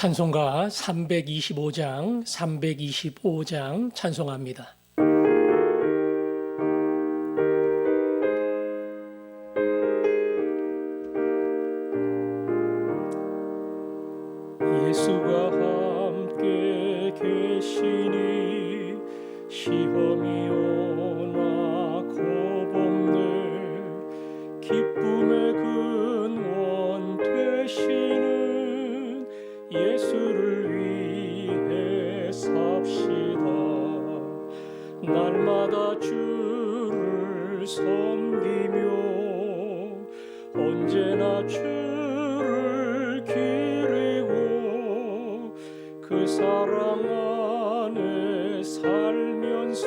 찬송가 325장 찬송합니다. 예수가 함께 계시니 시험이 오나 겁없네. 기쁨의 근원 되시는 예수를 위해 삽시다. 날마다 주를 섬기며 언제나 주를 기리고 그 사랑 안에 살면서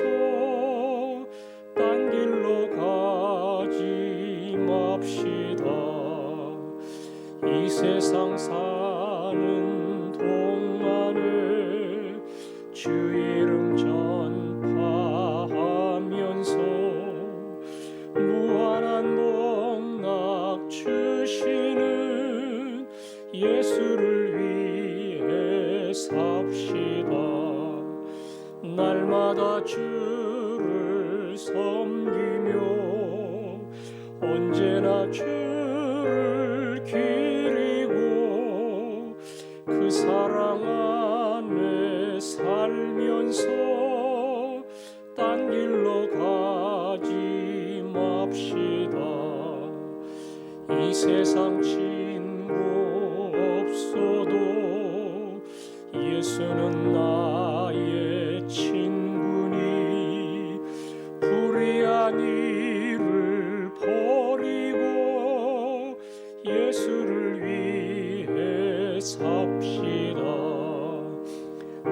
딴 길로 가지 맙시다. 이 세상 사는 동안에 주 이름 전파하면서 무한한 복락 주시는 예수를 위해 삽시다. 날마다 주를 섬기며 언제나 주를 기리고 그 사랑 안에 살면서 딴 길로 가지 맙시다. 이 세상 친구 없어도 예수는 나의 친구니 불의한 일을 버리고 예수를 위해 삽시다.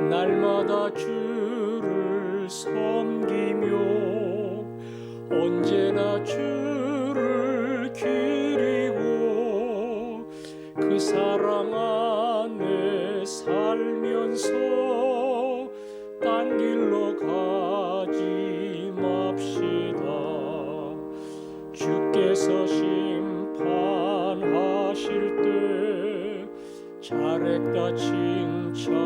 날마다 주를 섬기며 언제나 주를 기리고 그 사랑 안에 살면서 딴 길로 가지 맙시다. 주께서 심판하실 때 잘했다 칭찬하리니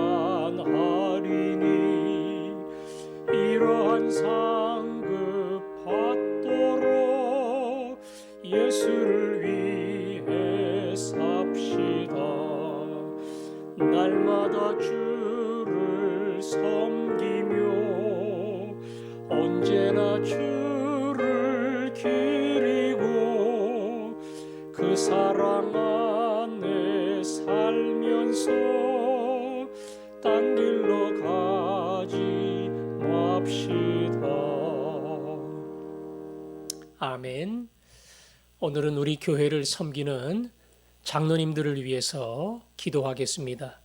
이러한 상급 받도록 예수를 위해 삽시다. 날마다 주를 섬기며 언제나 주를 기리고 그 사랑 안에 살면서 딴 길로 가지 맙시다. 아멘. 오늘은 우리 교회를 섬기는 장로님들을 위해서 기도하겠습니다.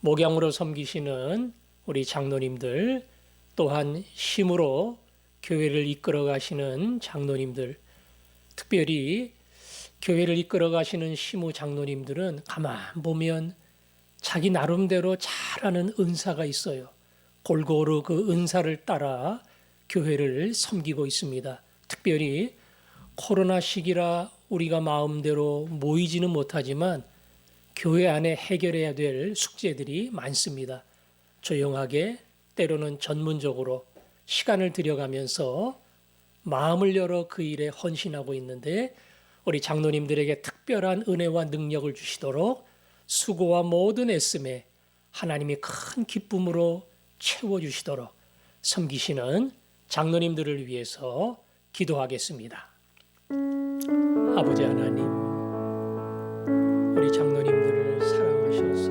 목양으로 섬기시는 우리 장로님들, 또한 심으로 교회를 이끌어 가시는 장로님들, 특별히 교회를 이끌어 가시는 심우 장로님들은 가만 보면 자기 나름대로 잘하는 은사가 있어요. 골고루 그 은사를 따라 교회를 섬기고 있습니다. 특별히 코로나 시기라 우리가 마음대로 모이지는 못하지만 교회 안에 해결해야 될 숙제들이 많습니다. 조용하게 때로는 전문적으로 시간을 들여가면서 마음을 열어 그 일에 헌신하고 있는데 우리 장로님들에게 특별한 은혜와 능력을 주시도록 수고와 모든 애씀에 하나님이 큰 기쁨으로 채워주시도록 섬기시는 장로님들을 위해서 기도하겠습니다. 아버지 하나님, 우리 장로님들을 사랑하셔서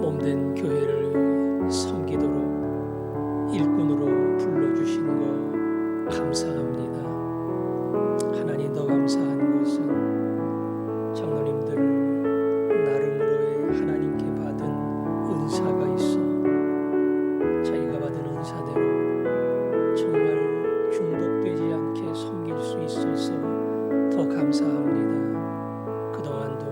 몸된 교회를 섬기도록 일꾼으로 불러주신 거 감사합니다. 하나님, 더 감사한 것은 장로님들 나름으로의 하나님께 받은 은사가 있어 자기가 받은 은사대로 정말 중복되지 않게 섬길 수 있어서 더 감사합니다. 그동안도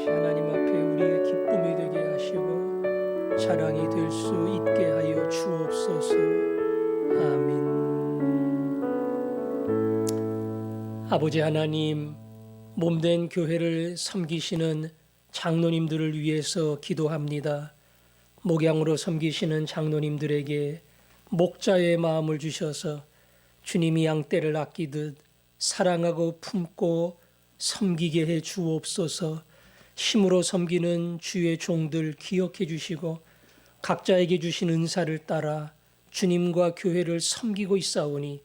다시 하나님 앞에 우리의 기쁨이 되게 하시고 자랑이 될 수 있게 하여 주옵소서. 아멘. 아버지 하나님, 몸된 교회를 섬기시는 장로님들을 위해서 기도합니다. 목양으로 섬기시는 장로님들에게 목자의 마음을 주셔서 주님이 양떼를 아끼듯 사랑하고 품고 섬기게 해 주옵소서. 힘으로 섬기는 주의 종들 기억해 주시고 각자에게 주신 은사를 따라 주님과 교회를 섬기고 있사오니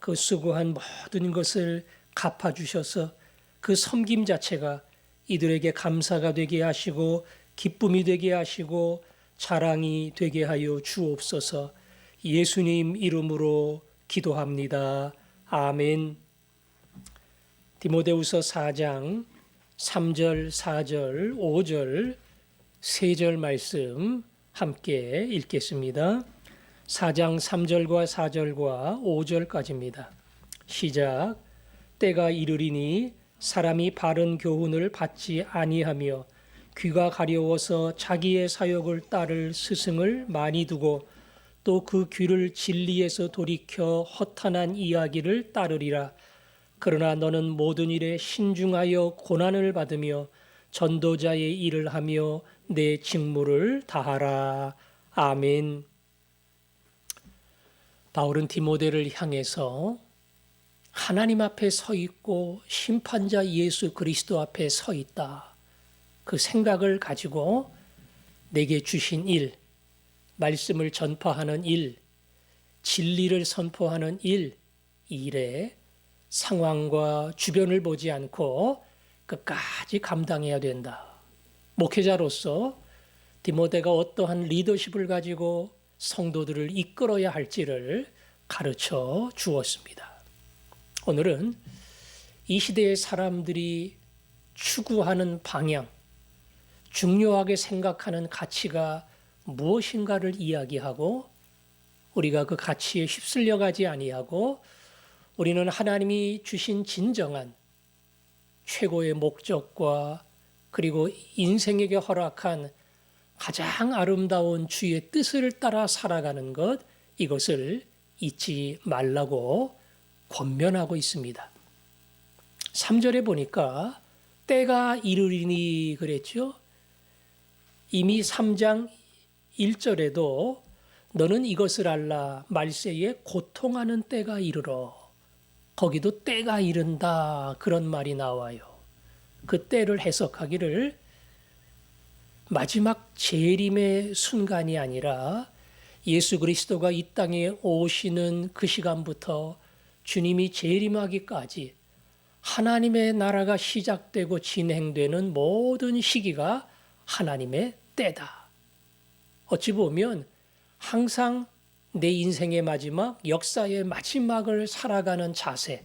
그 수고한 모든 것을 갚아주셔서 그 섬김 자체가 이들에게 감사가 되게 하시고 기쁨이 되게 하시고 자랑이 되게 하여 주옵소서. 예수님 이름으로 기도합니다. 아멘. 디모데후서 4장 3절, 4절, 5절, 3절 말씀 함께 읽겠습니다. 4장 3절과 4절과 5절까지입니다. 시작. 때가 이르리니 사람이 바른 교훈을 받지 아니하며 귀가 가려워서 자기의 사욕을 따를 스승을 많이 두고 또 그 귀를 진리에서 돌이켜 허탄한 이야기를 따르리라. 그러나 너는 모든 일에 신중하여 고난을 받으며 전도자의 일을 하며 내 직무를 다하라. 아멘. 바울은 디모데를 향해서 하나님 앞에 서 있고 심판자 예수 그리스도 앞에 서 있다. 그 생각을 가지고 내게 주신 일, 말씀을 전파하는 일, 진리를 선포하는 일, 이 일에 상황과 주변을 보지 않고 끝까지 감당해야 된다. 목회자로서 디모데가 어떠한 리더십을 가지고 성도들을 이끌어야 할지를 가르쳐 주었습니다. 오늘은 이 시대의 사람들이 추구하는 방향, 중요하게 생각하는 가치가 무엇인가를 이야기하고 우리가 그 가치에 휩쓸려 가지 아니하고 우리는 하나님이 주신 진정한 최고의 목적과 그리고 인생에게 허락한 가장 아름다운 주의 뜻을 따라 살아가는 것, 이것을 잊지 말라고 권면하고 있습니다. 3절에 보니까 때가 이르리니 그랬죠. 이미 3장 1절에도 너는 이것을 알라 말세에 고통하는 때가 이르러, 거기도 때가 이른다 그런 말이 나와요. 그 때를 해석하기를 마지막 재림의 순간이 아니라 예수 그리스도가 이 땅에 오시는 그 시간부터 주님이 재림하기까지 하나님의 나라가 시작되고 진행되는 모든 시기가 하나님의 때다. 어찌 보면 항상 내 인생의 마지막, 역사의 마지막을 살아가는 자세,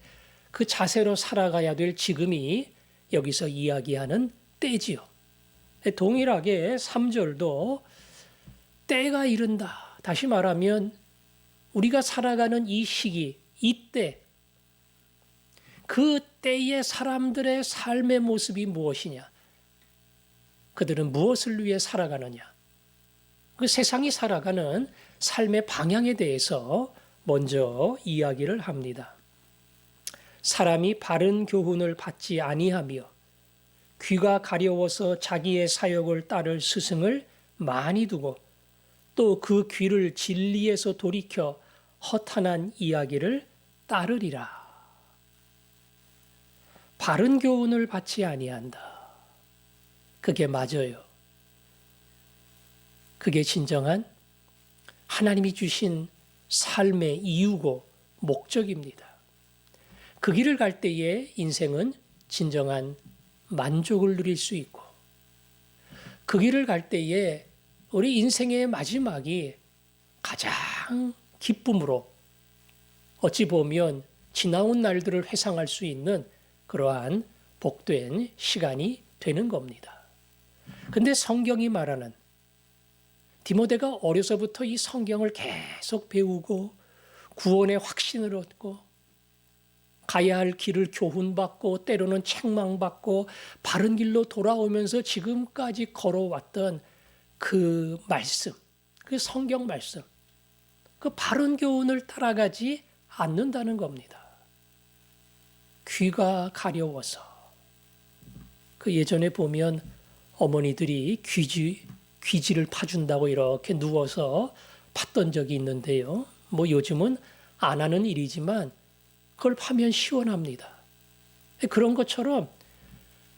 그 자세로 살아가야 될 지금이 여기서 이야기하는 때지요. 동일하게 3절도 때가 이른다. 다시 말하면 우리가 살아가는 이 시기, 이때, 그 때의 사람들의 삶의 모습이 무엇이냐? 그들은 무엇을 위해 살아가느냐? 그 세상이 살아가는 삶의 방향에 대해서 먼저 이야기를 합니다. 사람이 바른 교훈을 받지 아니하며 귀가 가려워서 자기의 사욕을 따를 스승을 많이 두고 또 그 귀를 진리에서 돌이켜 허탄한 이야기를 따르리라. 바른 교훈을 받지 아니한다. 그게 맞아요. 그게 진정한 하나님이 주신 삶의 이유고 목적입니다. 그 길을 갈 때에 인생은 진정한 만족을 누릴 수 있고, 그 길을 갈 때에 우리 인생의 마지막이 가장 기쁨으로, 어찌 보면 지나온 날들을 회상할 수 있는 그러한 복된 시간이 되는 겁니다. 근데 성경이 말하는, 디모데가 어려서부터 이 성경을 계속 배우고 구원의 확신을 얻고 가야 할 길을 교훈받고 때로는 책망받고 바른 길로 돌아오면서 지금까지 걸어왔던 그 말씀, 그 성경 말씀, 그 바른 교훈을 따라가지 않는다는 겁니다. 귀가 가려워서. 그 예전에 보면 어머니들이 귀지를 파준다고 이렇게 누워서 팠던 적이 있는데요. 뭐 요즘은 안 하는 일이지만 그걸 파면 시원합니다. 그런 것처럼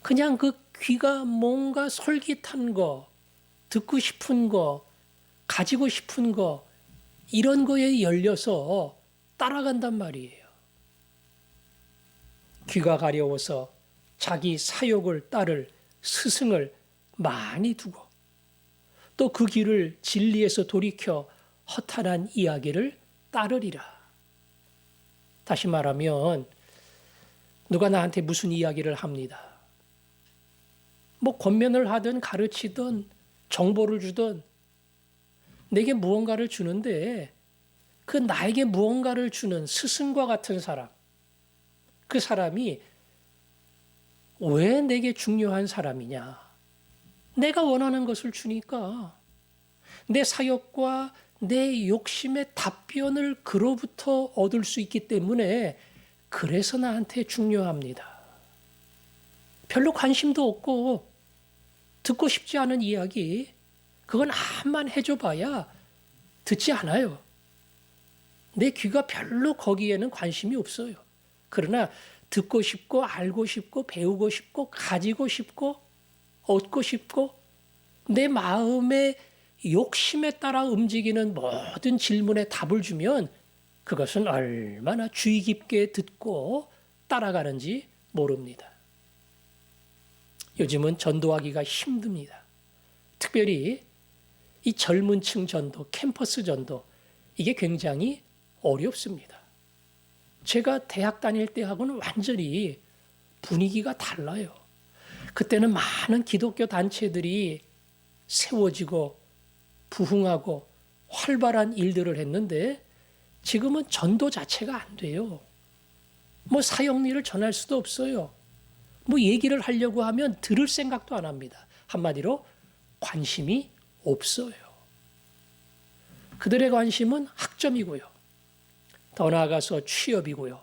그냥 그 귀가 뭔가 솔깃한 거, 듣고 싶은 거, 가지고 싶은 거, 이런 거에 열려서 따라간단 말이에요. 귀가 가려워서 자기 사욕을 따를 스승을 많이 두고 또 그 길을 진리에서 돌이켜 허탄한 이야기를 따르리라. 다시 말하면 누가 나한테 무슨 이야기를 합니다. 뭐 권면을 하든 가르치든 정보를 주든 내게 무언가를 주는데 그 나에게 무언가를 주는 스승과 같은 사람, 그 사람이 왜 내게 중요한 사람이냐? 내가 원하는 것을 주니까 내 사역과 내 욕심의 답변을 그로부터 얻을 수 있기 때문에 그래서 나한테 중요합니다. 별로 관심도 없고 듣고 싶지 않은 이야기, 그건 암만 해줘봐야 듣지 않아요. 내 귀가 별로 거기에는 관심이 없어요. 그러나 듣고 싶고 알고 싶고 배우고 싶고 가지고 싶고 얻고 싶고 내 마음의 욕심에 따라 움직이는 모든 질문에 답을 주면 그것은 얼마나 주의 깊게 듣고 따라가는지 모릅니다. 요즘은 전도하기가 힘듭니다. 특별히 이 젊은 층 전도, 캠퍼스 전도, 이게 굉장히 어렵습니다. 제가 대학 다닐 때하고는 완전히 분위기가 달라요. 그때는 많은 기독교 단체들이 세워지고 부흥하고 활발한 일들을 했는데 지금은 전도 자체가 안 돼요. 뭐 사역리를 전할 수도 없어요. 뭐 얘기를 하려고 하면 들을 생각도 안 합니다. 한마디로 관심이 없어요. 그들의 관심은 학점이고요. 더 나아가서 취업이고요.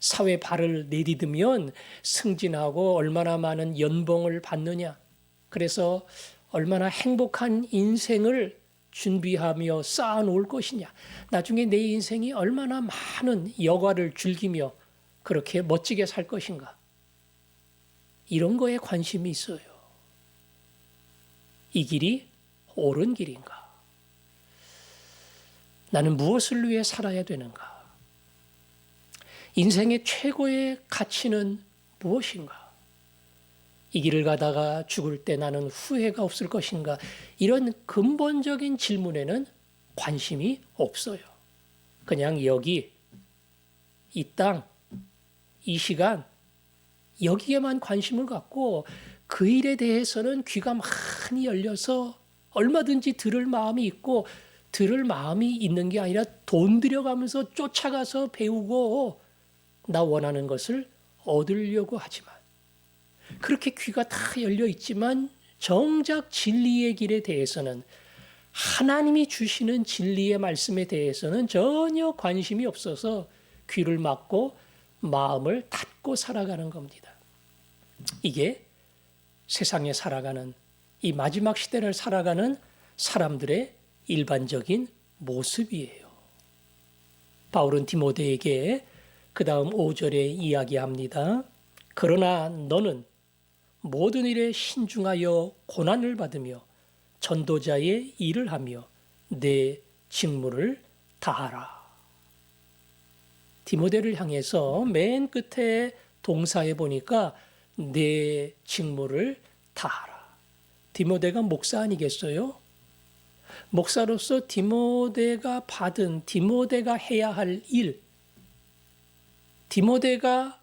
사회 발을 내디디면 승진하고 얼마나 많은 연봉을 받느냐. 그래서 얼마나 행복한 인생을 준비하며 쌓아놓을 것이냐. 나중에 내 인생이 얼마나 많은 여가를 즐기며 그렇게 멋지게 살 것인가. 이런 거에 관심이 있어요. 이 길이 옳은 길인가? 나는 무엇을 위해 살아야 되는가? 인생의 최고의 가치는 무엇인가? 이 길을 가다가 죽을 때 나는 후회가 없을 것인가? 이런 근본적인 질문에는 관심이 없어요. 그냥 여기, 이 땅, 이 시간, 여기에만 관심을 갖고 그 일에 대해서는 귀가 많이 열려서 얼마든지 들을 마음이 있고 들을 마음이 있는 게 아니라 돈 들여가면서 쫓아가서 배우고 나 원하는 것을 얻으려고 하지만 그렇게 귀가 다 열려 있지만 정작 진리의 길에 대해서는 하나님이 주시는 진리의 말씀에 대해서는 전혀 관심이 없어서 귀를 막고 마음을 닫고 살아가는 겁니다. 이게 세상에 살아가는 이 마지막 시대를 살아가는 사람들의 일반적인 모습이에요. 바울은 디모데에게 그 다음 5절에 이야기합니다. 그러나 너는 모든 일에 신중하여 고난을 받으며 전도자의 일을 하며 내 직무를 다하라. 디모데를 향해서 맨 끝에 동사에 보니까 내 직무를 다하라. 디모데가 목사 아니겠어요? 목사로서 디모데가 해야 할 일, 디모데가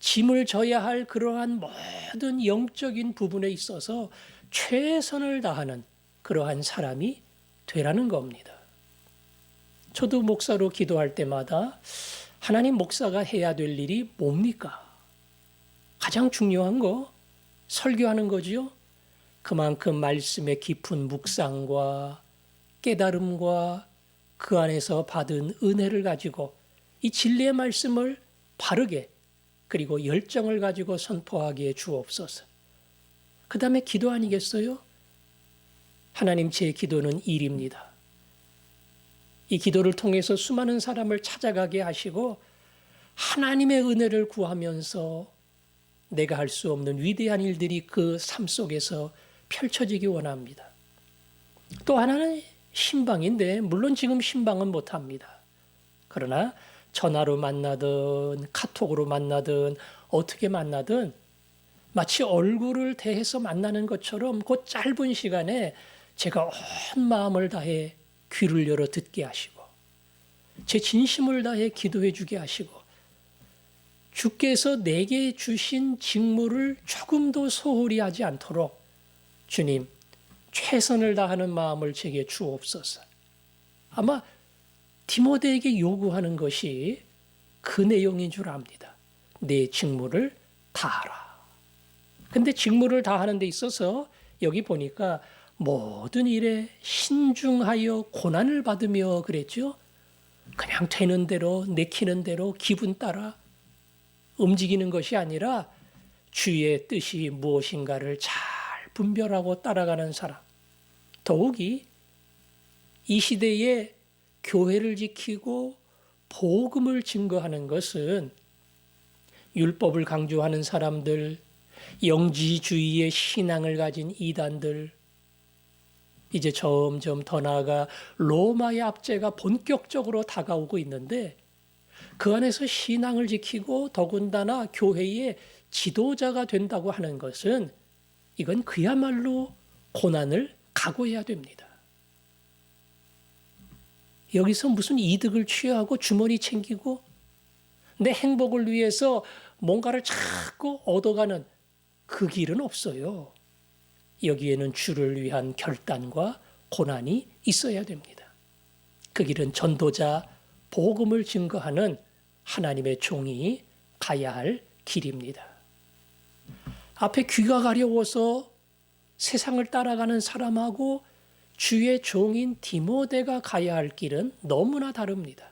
짐을 져야 할 그러한 모든 영적인 부분에 있어서 최선을 다하는 그러한 사람이 되라는 겁니다. 저도 목사로 기도할 때마다 하나님 목사가 해야 될 일이 뭡니까? 가장 중요한 거 설교하는 거지요. 그만큼 말씀의 깊은 묵상과 깨달음과 그 안에서 받은 은혜를 가지고 이 진리의 말씀을 바르게 그리고 열정을 가지고 선포하기에 주옵소서. 그 다음에 기도 아니겠어요? 하나님, 제 기도는 일입니다. 이 기도를 통해서 수많은 사람을 찾아가게 하시고 하나님의 은혜를 구하면서 내가 할 수 없는 위대한 일들이 그 삶 속에서 펼쳐지기 원합니다. 또 하나는 신방인데 물론 지금 신방은 못합니다. 그러나 전화로 만나든 카톡으로 만나든 어떻게 만나든 마치 얼굴을 대해서 만나는 것처럼 그 짧은 시간에 제가 온 마음을 다해 귀를 열어 듣게 하시고 제 진심을 다해 기도해 주게 하시고 주께서 내게 주신 직무를 조금도 소홀히 하지 않도록 주님 최선을 다하는 마음을 제게 주옵소서. 아마 디모데에게 요구하는 것이 그 내용인 줄 압니다. 내 직무를 다하라. 근데 직무를 다하는 데 있어서 여기 보니까 모든 일에 신중하여 고난을 받으며 그랬죠. 그냥 되는 대로 내키는 대로 기분 따라 움직이는 것이 아니라 주의 뜻이 무엇인가를 잘 분별하고 따라가는 사람. 더욱이 이 시대에 교회를 지키고 복음을 증거하는 것은 율법을 강조하는 사람들, 영지주의의 신앙을 가진 이단들, 이제 점점 더 나아가 로마의 압제가 본격적으로 다가오고 있는데 그 안에서 신앙을 지키고 더군다나 교회의 지도자가 된다고 하는 것은 이건 그야말로 고난을 각오해야 됩니다. 여기서 무슨 이득을 취하고 주머니 챙기고 내 행복을 위해서 뭔가를 자꾸 얻어가는 그 길은 없어요. 여기에는 주를 위한 결단과 고난이 있어야 됩니다. 그 길은 전도자, 복음을 증거하는 하나님의 종이 가야 할 길입니다. 앞에 귀가 가려워서 세상을 따라가는 사람하고 주의 종인 디모데가 가야 할 길은 너무나 다릅니다.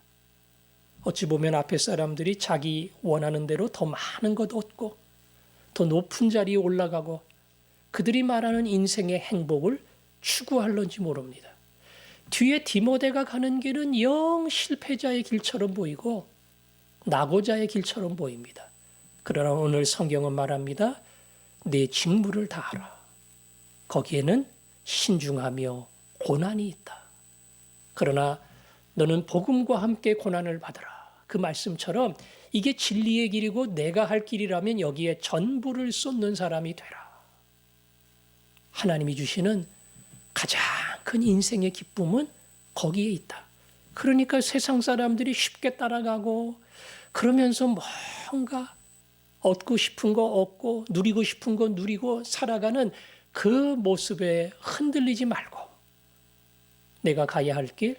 어찌 보면 앞에 사람들이 자기 원하는 대로 더 많은 것 얻고 더 높은 자리에 올라가고 그들이 말하는 인생의 행복을 추구할런지 모릅니다. 뒤에 디모데가 가는 길은 영 실패자의 길처럼 보이고 낙오자의 길처럼 보입니다. 그러나 오늘 성경은 말합니다. 내 직무를 다하라. 거기에는 신중하며 고난이 있다. 그러나 너는 복음과 함께 고난을 받으라. 그 말씀처럼 이게 진리의 길이고 내가 할 길이라면 여기에 전부를 쏟는 사람이 되라. 하나님이 주시는 가장 큰 인생의 기쁨은 거기에 있다. 그러니까 세상 사람들이 쉽게 따라가고 그러면서 뭔가 얻고 싶은 거 얻고 누리고 싶은 거 누리고 살아가는 그 모습에 흔들리지 말고 내가 가야 할 길,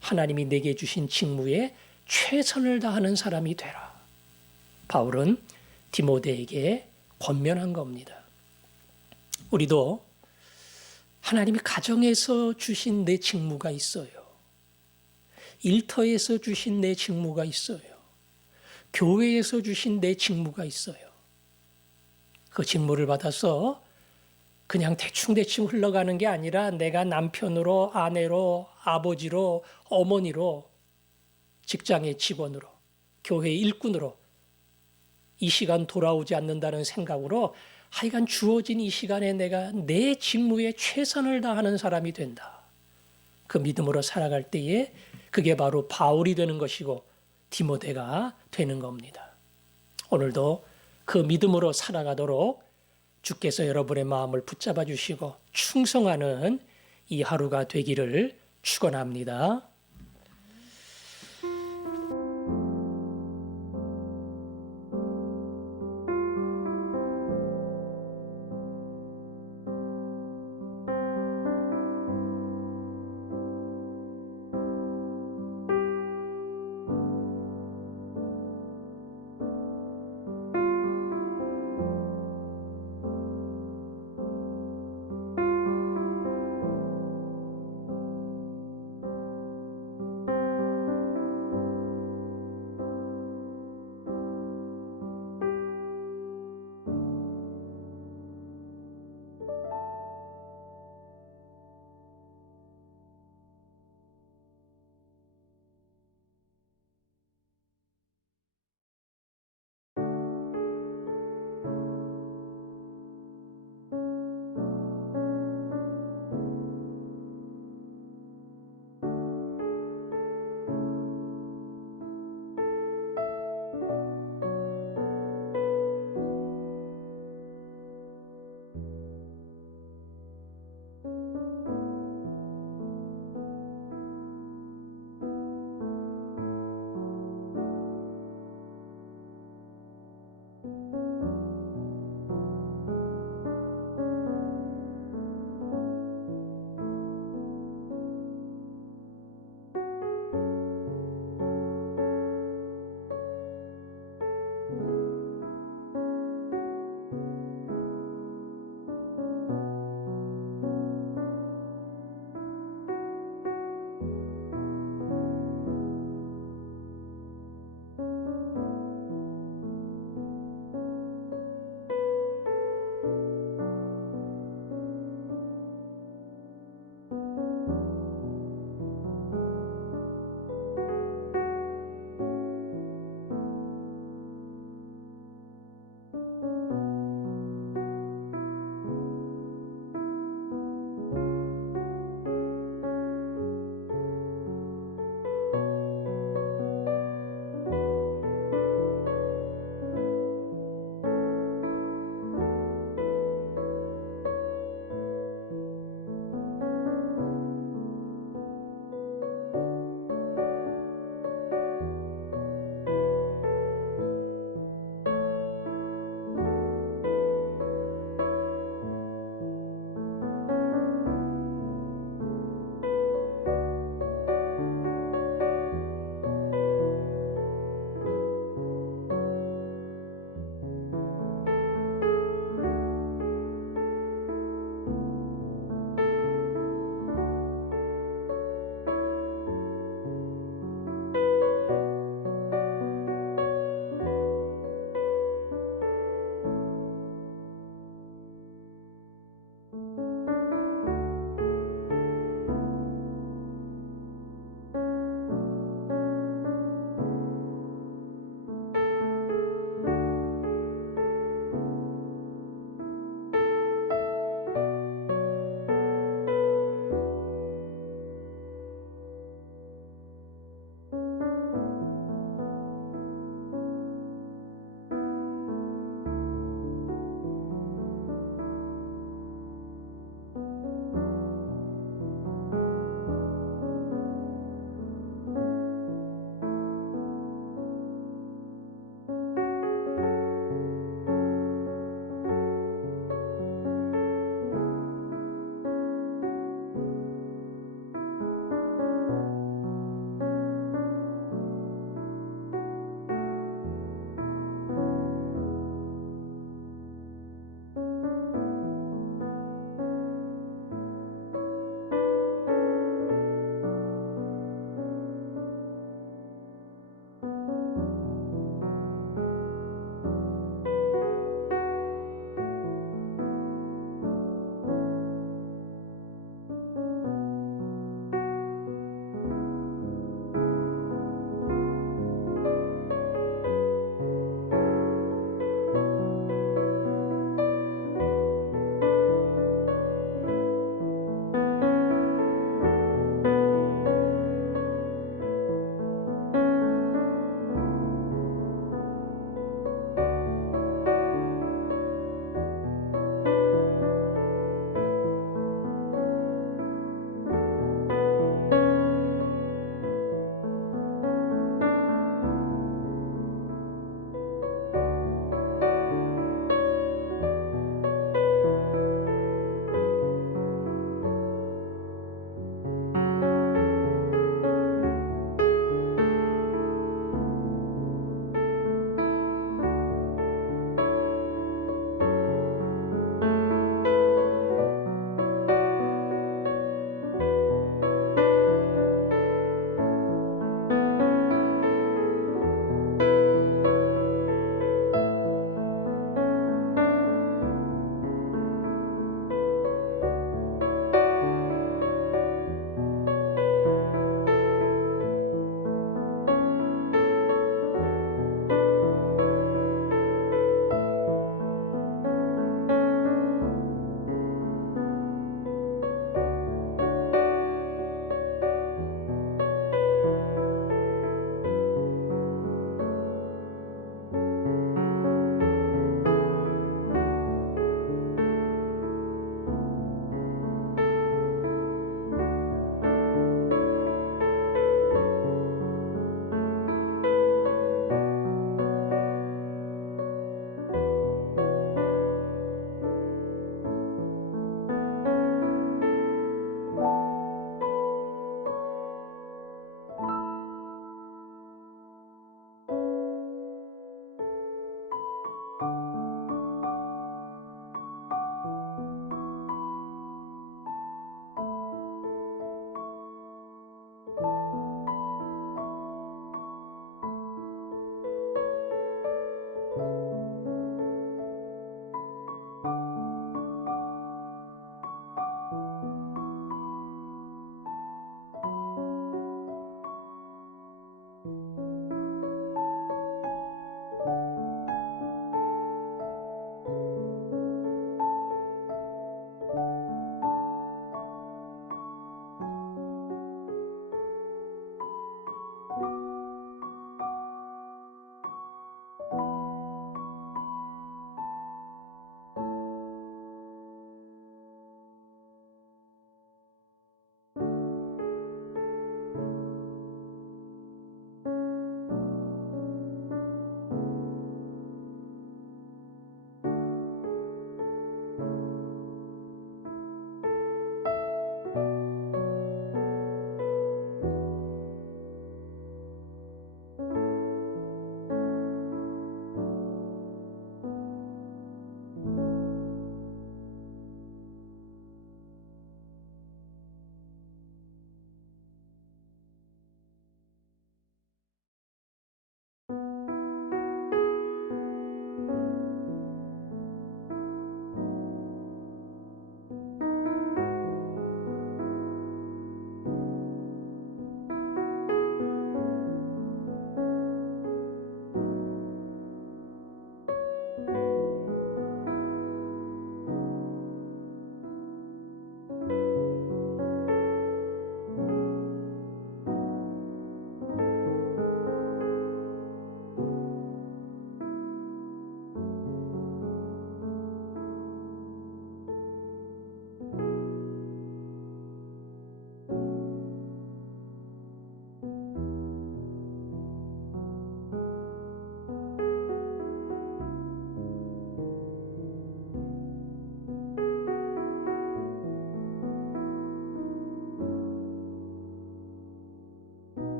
하나님이 내게 주신 직무에 최선을 다하는 사람이 되라. 바울은 디모데에게 권면한 겁니다. 우리도 하나님이 가정에서 주신 내 직무가 있어요. 일터에서 주신 내 직무가 있어요. 교회에서 주신 내 직무가 있어요. 그 직무를 받아서 그냥 대충대충 흘러가는 게 아니라 내가 남편으로, 아내로, 아버지로, 어머니로, 직장의 직원으로, 교회의 일꾼으로 이 시간 돌아오지 않는다는 생각으로 하여간 주어진 이 시간에 내가 내 직무에 최선을 다하는 사람이 된다. 그 믿음으로 살아갈 때에 그게 바로 바울이 되는 것이고 디모데가 되는 겁니다. 오늘도 그 믿음으로 살아가도록 주께서 여러분의 마음을 붙잡아 주시고 충성하는 이 하루가 되기를 축원합니다.